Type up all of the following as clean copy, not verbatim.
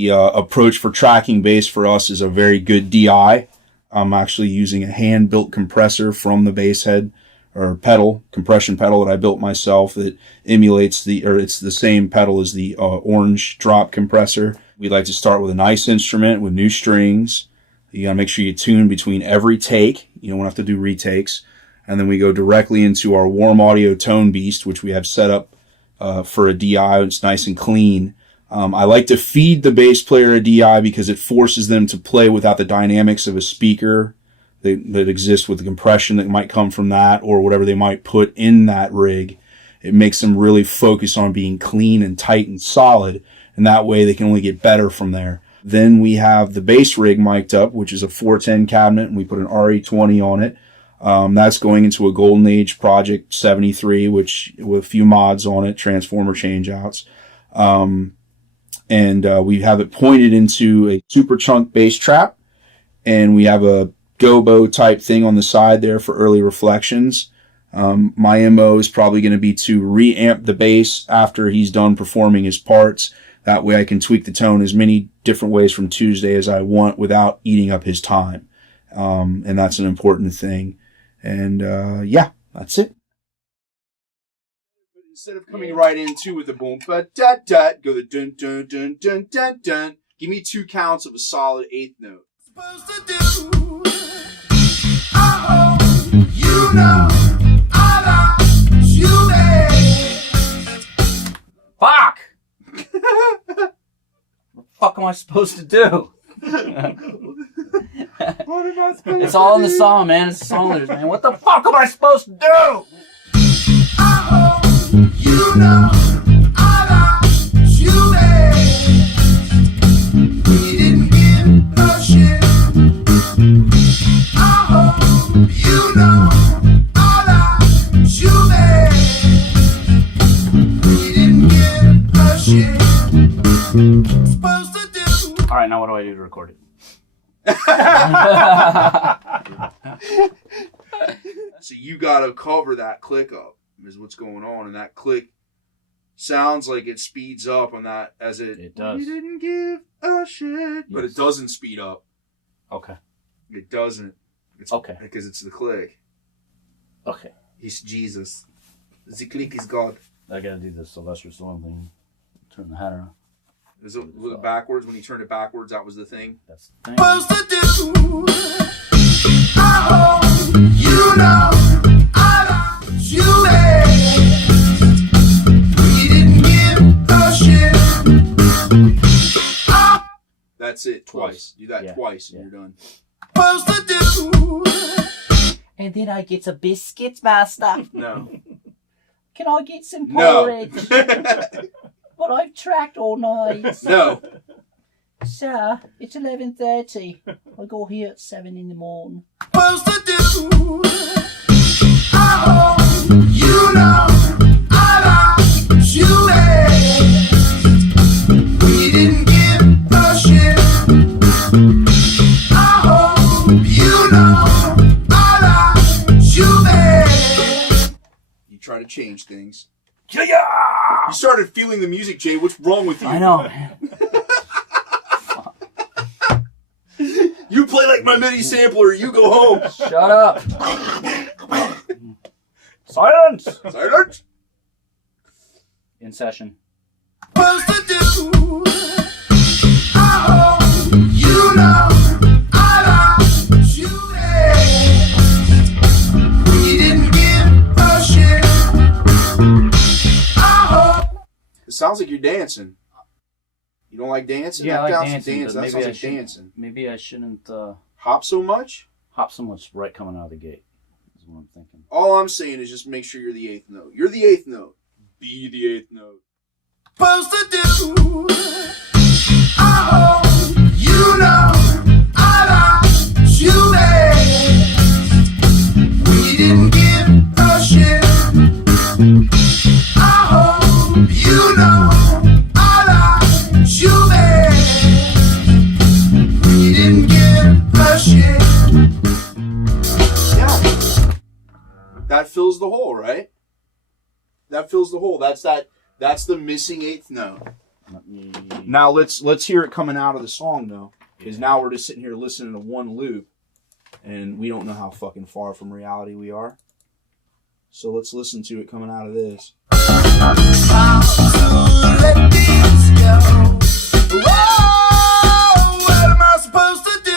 The approach for tracking bass for us is a very good DI. I'm actually using a hand-built compressor from the bass head or pedal, compression pedal that I built myself that emulates it's the same pedal as the orange drop compressor. We like to start with a nice instrument with new strings. You gotta make sure you tune between every take. You don't have to do retakes. And then we go directly into our warm audio tone beast, which we have set up for a DI. It's nice and clean. I like to feed the bass player a DI because it forces them to play without the dynamics of a speaker that exists with the compression that might come from that or whatever they might put in that rig. It makes them really focus on being clean and tight and solid, and that way they can only get better from there. Then we have the bass rig mic'd up, which is a 410 cabinet, and we put an RE20 on it. That's going into a Golden Age Project 73, which with a few mods on it, transformer changeouts. And we have it pointed into a super chunk bass trap, and we have a gobo type thing on the side there for early reflections. My MO is probably going to be to reamp the bass after he's done performing his parts. That way I can tweak the tone as many different ways from Tuesday as I want without eating up his time. And that's an important thing. And yeah, that's it. Instead of coming right into with the boom, ba-da-da, go the dun-dun-dun-dun-dun-dun. Give me 2 counts of a solid 8th note. Supposed to do, I hope you know I like you there. Fuck! What the fuck am I supposed to do? What am I supposed It's all in the song, man. It's the song lyrics, man. What the fuck am I supposed to do? I hope you know I like you there. We didn't give a shit. I hope you know I like you there. We didn't give a shit. Supposed to do. All right, now what do I do to record it? So you gotta cover that click up is what's going on, and that click sounds like it speeds up on that as it does. You didn't give a shit, but it doesn't speed up. Okay. It doesn't. It's okay. Because it's the click. Okay. He's Jesus. The click is God. I gotta do the Sylvester Stallone thing. Turn the hat around. Is it backwards? When you turned it backwards, that was the thing? That's the thing. Supposed to do. I hope you know I like you there. We didn't give a shit. That's it, twice. Do that twice and you're done. Supposed to do. And then I get some biscuits, master. No. Can I get some porridge? But I've tracked all night. No. Sir, it's 11:30. I got here at 7 in the morning. Supposed to do. I hope you know I like you there. We didn't give a shit. I hope you know I like you there. You try to change things. Yeah! You started feeling the music, Jay. What's wrong with you? I know, man. You play like my MIDI sampler. You go home. Shut up. Silence. Silence. In session. Supposed to do. I hope you know I like you there. We didn't give a shit. I hope. It sounds like you're dancing. You don't like dancing? Yeah, that I like dancing. dancing. That sounds like dancing. Maybe I shouldn't Hop so much? hop so much right coming out of the gate. Is what I'm thinking. All I'm saying is just make sure you're the 8th note. You're the 8th note. Be the 8th note. Supposed to do. I hope you know I like you there. We didn't give a shit. I hope you know I like you there. We didn't give a shit. Yeah. That fills the hole, right? That fills the hole. That's the missing 8th note. Now let's hear it coming out of the song though, because now we're just sitting here listening to one loop, and we don't know how fucking far from reality we are. So let's listen to it coming out of this. How to let this go? Whoa, what am I supposed to do?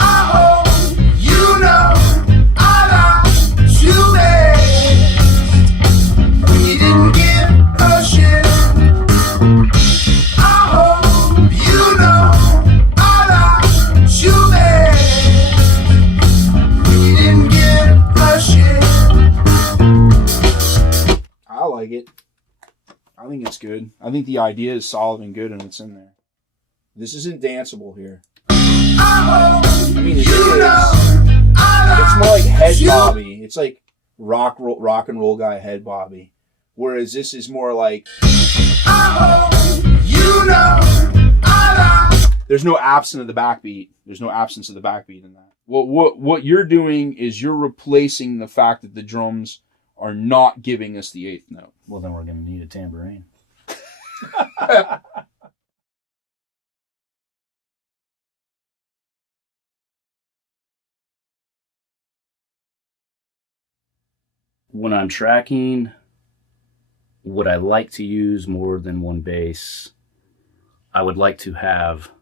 I hope you know I like you best. We didn't give a shit. I hope you know I like you best. We didn't give a shit. I like it. I think it's good. I think the idea is solid and good, and it's in there. This isn't danceable here. I mean, it is. It's more like head bobby. It's like rock and roll guy head bobby. Whereas this is more like. There's no absence of the backbeat. There's no absence of the backbeat in that. What you're doing is you're replacing the fact that the drums are not giving us the eighth note. Well, then we're going to need a tambourine. When I'm tracking, would I like to use more than one bass? I would like to have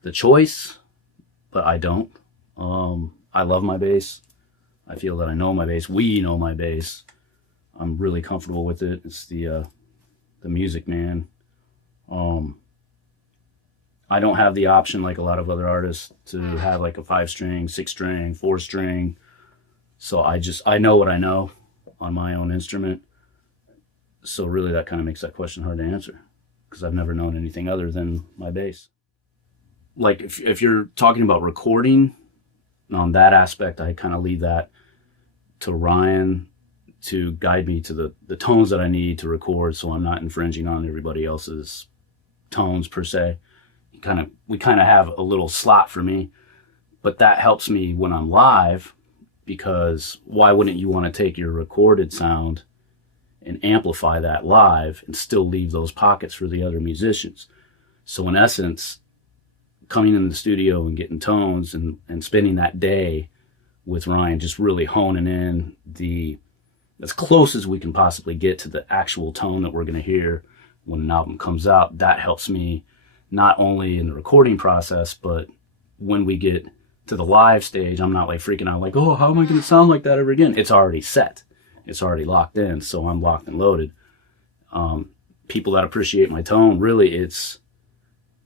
the choice, but I don't. I love my bass. I feel that I know my bass. We know my bass. I'm really comfortable with it. It's the music, man. I don't have the option like a lot of other artists to have like a 5-string, 6-string, 4-string. So I know what I know on my own instrument. So really that kind of makes that question hard to answer because I've never known anything other than my bass. Like if you're talking about recording, on that aspect, I kind of leave that to Ryan to guide me to the tones that I need to record so I'm not infringing on everybody else's tones per se. We kind of have a little slot for me, but that helps me when I'm live because why wouldn't you want to take your recorded sound and amplify that live and still leave those pockets for the other musicians? So in essence, coming in the studio and getting tones and spending that day with Ryan, just really honing in as close as we can possibly get to the actual tone that we're going to hear when an album comes out. That helps me not only in the recording process, but when we get to the live stage, I'm not like freaking out like, oh, how am I going to sound like that ever again? It's already set. It's already locked in. So I'm locked and loaded. People that appreciate my tone, really,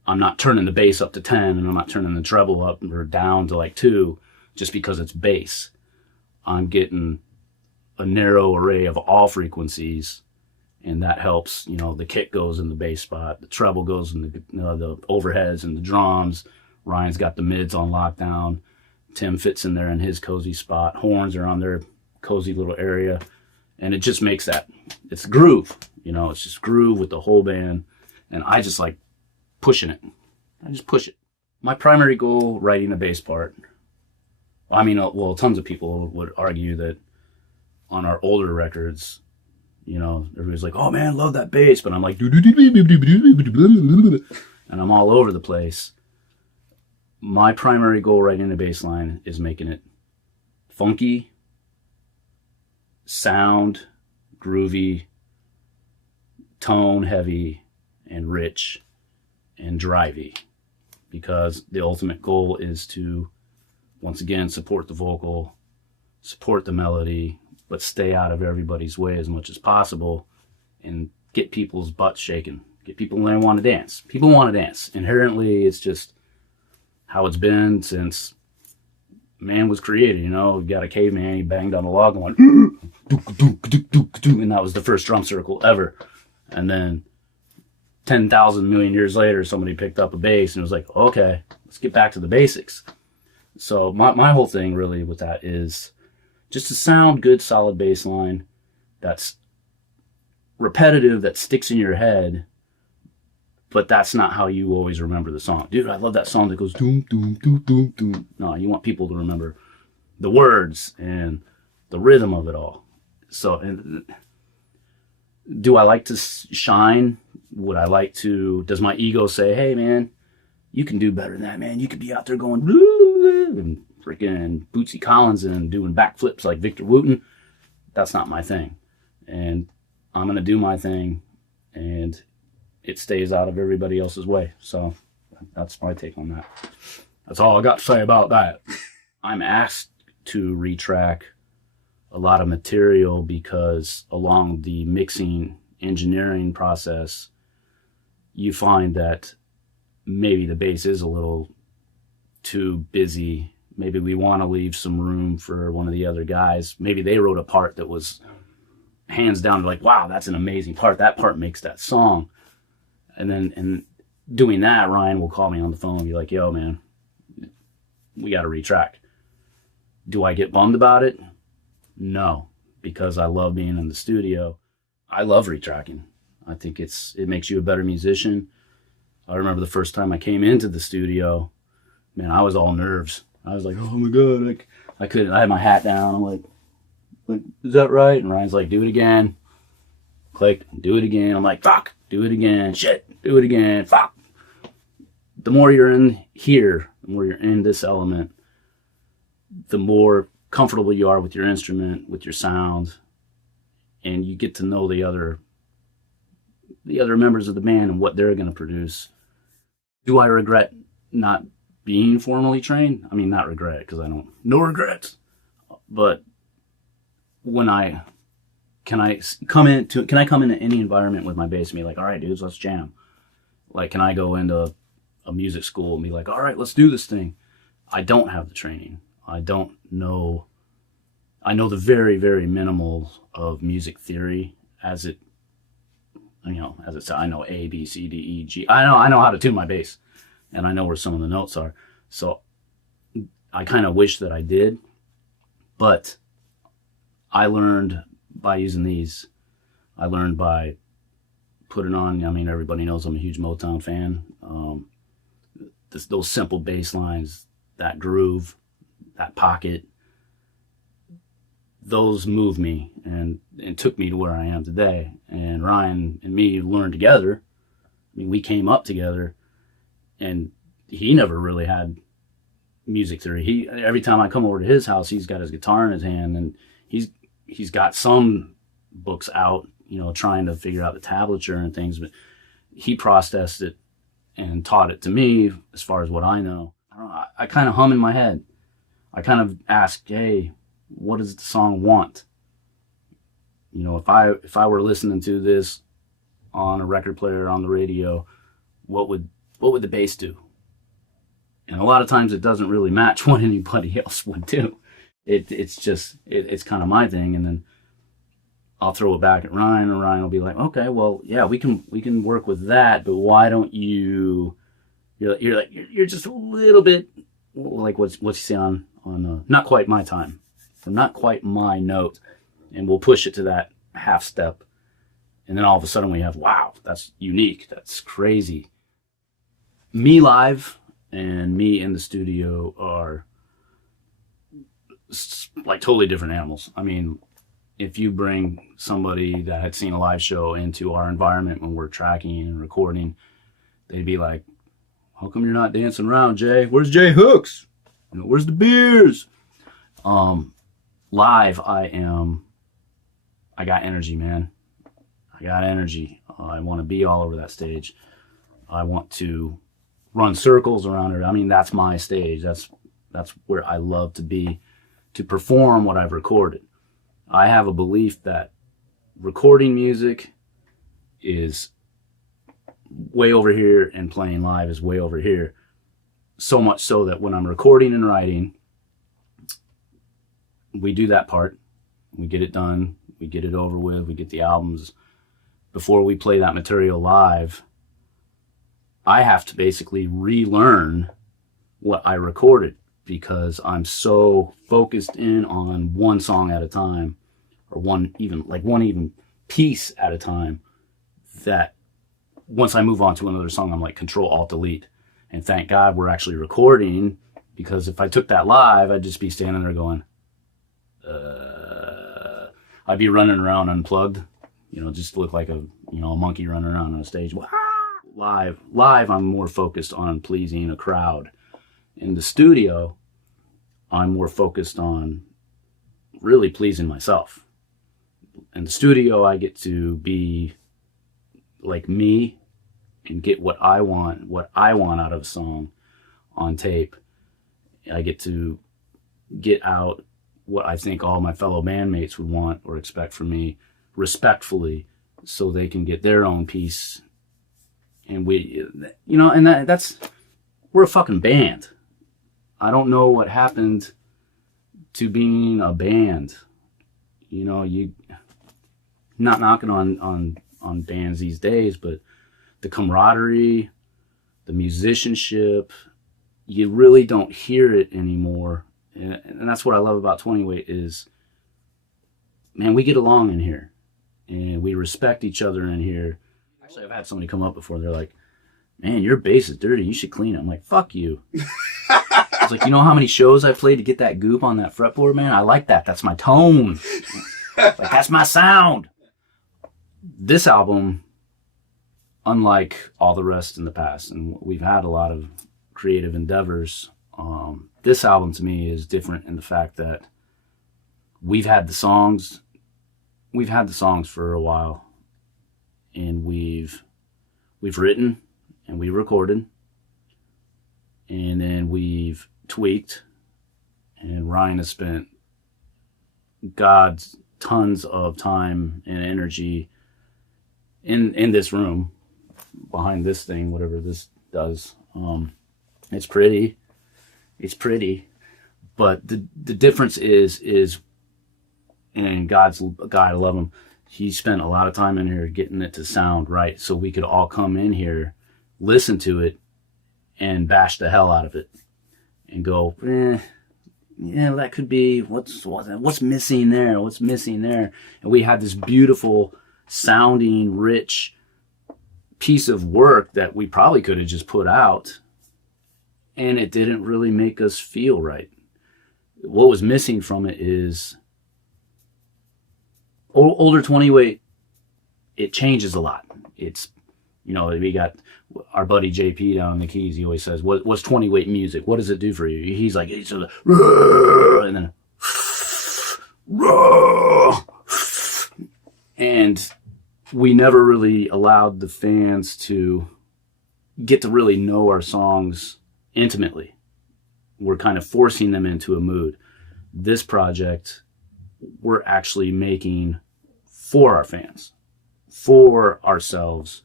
I'm not turning the bass up to 10 and I'm not turning the treble up or down to like 2 just because it's bass. I'm getting a narrow array of all frequencies, and that helps. The kick goes in the bass spot, the treble goes in the overheads and the drums. Ryan's got the mids on lockdown. Tim fits in there in his cozy spot. Horns are on their cozy little area, and it just makes it's groove. It's just groove with the whole band, and I just like pushing it. I just push it. My primary goal writing a bass part, tons of people would argue that on our older records, everybody's like, oh man, love that bass, but I'm like, and I'm all over the place. My primary goal writing a bass line is making it funky, sound, groovy, tone heavy, and rich, and drivey, because the ultimate goal is to, once again, support the vocal, support the melody, but stay out of everybody's way as much as possible and get people's butts shaking, get people there want to dance. People want to dance. Inherently, it's just how it's been since man was created. You got a caveman, he banged on a log and went, and that was the first drum circle ever. And then 10,000 million years later, somebody picked up a bass and was like, okay, let's get back to the basics. So my whole thing really with that is just to sound good, solid bass line that's repetitive, that sticks in your head, but that's not how you always remember the song. Dude, I love that song that goes doom, doom, doom, doom, doom. No, you want people to remember the words and the rhythm of it all. So, and Do I like to shine? Would I like to, does my ego say, hey man, you can do better than that, man. You could be out there going and freaking Bootsy Collins and doing backflips like Victor Wooten. That's not my thing. And I'm going to do my thing, and it stays out of everybody else's way. So that's my take on that. That's all I got to say about that. I'm asked to retrack a lot of material because along the mixing engineering process, you find that maybe the bass is a little too busy. Maybe we want to leave some room for one of the other guys. Maybe they wrote a part that was hands down like, wow, that's an amazing part. That part makes that song. And doing that, Ryan will call me on the phone and be like, yo, man, we got to retrack. Do I get bummed about it? No, because I love being in the studio. I love retracking. I think it makes you a better musician. I remember the first time I came into the studio, man, I was all nerves. I was like, oh my God, I couldn't, I had my hat down. I'm like, is that right? And Ryan's like, do it again. Click, do it again. I'm like, fuck, do it again. Shit, do it again. Fuck. The more you're in here, the more you're in this element, the more comfortable you are with your instrument, with your sound, and you get to know the other members of the band and what they're going to produce. Do I regret not being formally trained? I mean, not regret, because I don't, no regrets. But can I come into any environment with my bass and be like, all right, dudes, let's jam? Like, can I go into a music school and be like, all right, let's do this thing? I don't have the training. I don't know. I know the very, very minimal of music theory as it says. I know A, B, C, D, E, G. I know how to tune my bass, and I know where some of the notes are. So I kind of wish that I did, but I learned by using these. I learned by putting on, I mean, everybody knows I'm a huge Motown fan. Those simple bass lines, that groove, that pocket, those move me and took me to where I am today. And Ryan and me learned together. I mean, we came up together, and he never really had music theory. Every time I come over to his house, he's got his guitar in his hand, and he's got some books out, trying to figure out the tablature and things, but he processed it and taught it to me as far as what I know. I kind of hum in my head. I kind of ask, hey, what does the song want? If I were listening to this on a record player on the radio, what would the bass do? And a lot of times it doesn't really match what anybody else would do. It's kind of my thing, and then I'll throw it back at Ryan, and Ryan will be like, okay, well, yeah, we can work with that, but why don't you're just a little bit like what's he say on Not Quite My Time, or Not Quite My Note, and we'll push it to that half step, and then all of a sudden we have, wow, that's unique, that's crazy. Me live and me in the studio are like totally different animals. I mean, if you bring somebody that had seen a live show into our environment when we're tracking and recording, they'd be like, how come you're not dancing around, Jay? Where's Jay Hooks? Where's the beers? Live, I got energy, man. I got energy. I want to be all over that stage. I want to run circles around it. I mean, that's my stage. That's where I love to be, to perform what I've recorded. I have a belief that recording music is way over here and playing live is way over here. So much so that when I'm recording and writing, we do that part. We get it done. We get it over with. We get the albums. Before we play that material live, I have to basically relearn what I recorded, because I'm so focused in on one song at a time, or one even piece at a time, that once I move on to another song, I'm like Control-Alt-Delete. And thank God we're actually recording, because if I took that live, I'd just be standing there going, I'd be running around unplugged, just look like a monkey running around on a stage. Live, I'm more focused on pleasing a crowd. In the studio, I'm more focused on really pleasing myself. In the studio, I get to be like me and get what I want out of a song on tape. I get to get out what I think all my fellow bandmates would want or expect from me respectfully, so they can get their own piece. And that's, we're a fucking band. I don't know what happened to being a band. You not knocking on bands these days, but the camaraderie, the musicianship, you really don't hear it anymore. And that's what I love about 20 Weight is, man, we get along in here and we respect each other in here. Actually, I've had somebody come up before. They're like, man, your bass is dirty. You should clean it. I'm like, fuck you. It's like, you know how many shows I played to get that goop on that fretboard, man? I like that. That's my tone. Like, that's my sound. This album, unlike all the rest in the past, and we've had a lot of creative endeavors, this album to me is different in the fact that we've had the songs for a while, and we've written and we recorded, and then we've tweaked, and Ryan has spent God's tons of time and energy in this room behind this thing, whatever this does. It's pretty, but the difference is, and God, I love him. He spent a lot of time in here getting it to sound right, so we could all come in here, listen to it, and bash the hell out of it, and go, yeah, that could be what's missing there. What's missing there? And we had this beautiful sounding, rich piece of work that we probably could have just put out, and it didn't really make us feel right. What was missing from it is older 20 Weight. It changes a lot. It's, we got our buddy JP down in the Keys. He always says, what's 20 Weight music? What does it do for you? He's like, it's a, and then and we never really allowed the fans to get to really know our songs intimately. We're kind of forcing them into a mood. This project, we're actually making for our fans, for ourselves.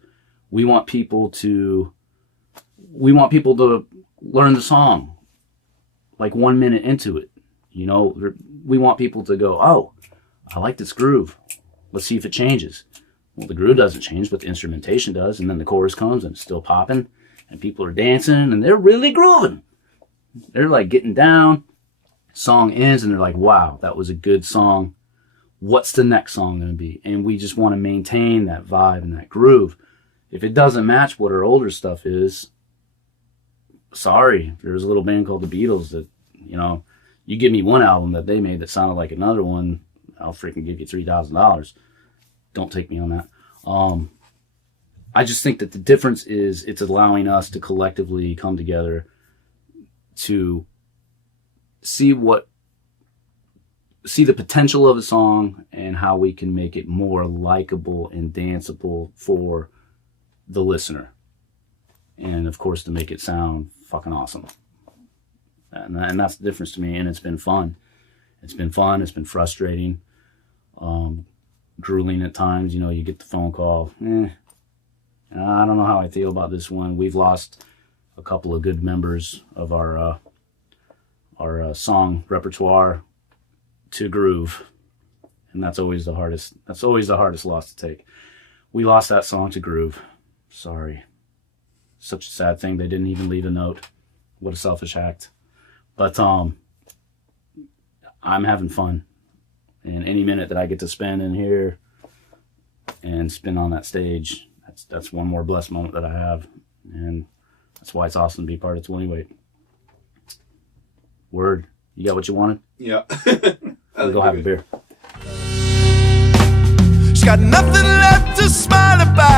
We want people to learn the song like 1 minute into it. We want people to go, oh, I like this groove. Let's see if it changes. Well, the groove doesn't change, but the instrumentation does. And then the chorus comes and it's still popping and people are dancing and they're really grooving. They're like getting down. Song ends and they're like, wow, that was a good song. What's the next song going to be? And we just want to maintain that vibe and that groove. If it doesn't match what our older stuff is, sorry. There's a little band called the Beatles that, you give me one album that they made that sounded like another one, I'll freaking give you $3,000. Don't take me on that. I just think that the difference is it's allowing us to collectively come together to see the potential of a song and how we can make it more likable and danceable for the listener. And of course, to make it sound fucking awesome. And that's the difference to me. And it's been fun. It's been frustrating, grueling at times. You get the phone call. I don't know how I feel about this one. We've lost a couple of good members of our song repertoire to groove, and that's always the hardest loss to take. We lost that song to groove. Sorry. Such a sad thing. They didn't even leave a note. What a selfish act. But I'm having fun, and any minute that I get to spend in here and spin on that stage, that's one more blessed moment that I have, and that's why it's awesome to be part of 20 Weight. Word. You got what you wanted? Yeah. We'll go have a beer. She's got nothing left. just smile about